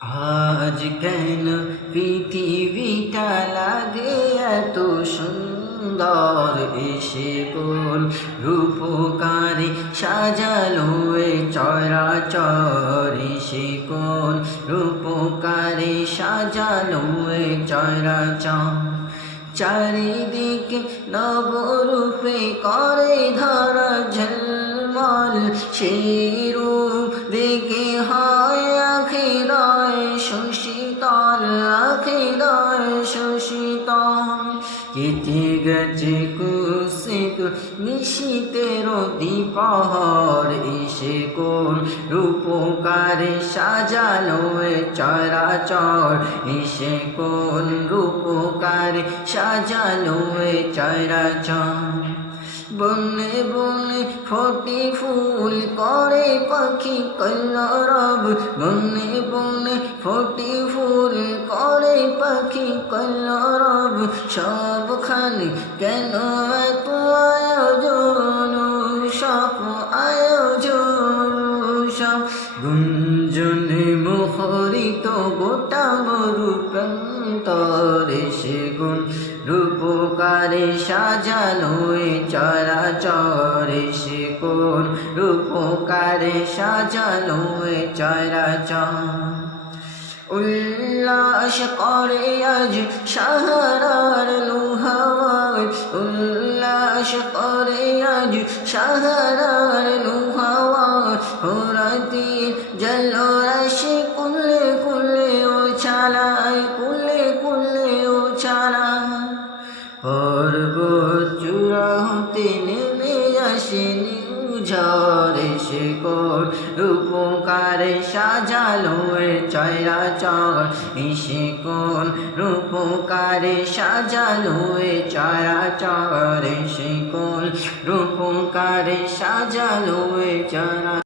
আজ কেন পৃথিবীটা লাগে এত সুন্দর, এসে কোন রূপকারে সাজালো এ চরাচর, এসে কোন রূপকারে সাজালো এ চরাচর। চারিদিকে নবরূপে করে ধরা ঝলমল, সেই রূপ দেখে হয় আখিরায় শশীতল, আখিরায় শশীতল। কেটে গেছে কুৎসিত নিশীথের দ্বিপ্রহর, এসে কোন রূপকারে সাজালো এ চরাচর, এসে কোন রূপকারে সাজালো এ চরাচর। বনে বনে ফোটে ফুল করে পাখি কলরব, বনে বনে ফোটে ফুল করে পাখি কলরব। সবখানে কেন এত আয়োজন, সব আয়োজন সব গুঞ্জনে মুখরিত গোটা মরু প্রান্তর, এসে কোন রূপকারে সাজালো এ চরাচর, এসে কোন রূপকারে সাজালো এ চরাচর। উল্লাস করে আজ সাহারার লুহাওয়ার, উল্লাস করে আজ সাহারার লুহাওয়ার। ফোরাতি জলরাশি কুলে কুলে উছালায়, কুলে কুলে উছালায়। পর্বত চূড়া হতে নেমে আসেন ঝড়, এসে কোন রূপকারে সাজালো এ চরাচর, এসে কোন রূপকারে সাজালো এ চরাচর, এসে কোন রূপকারে সাজালো এ চরাচর।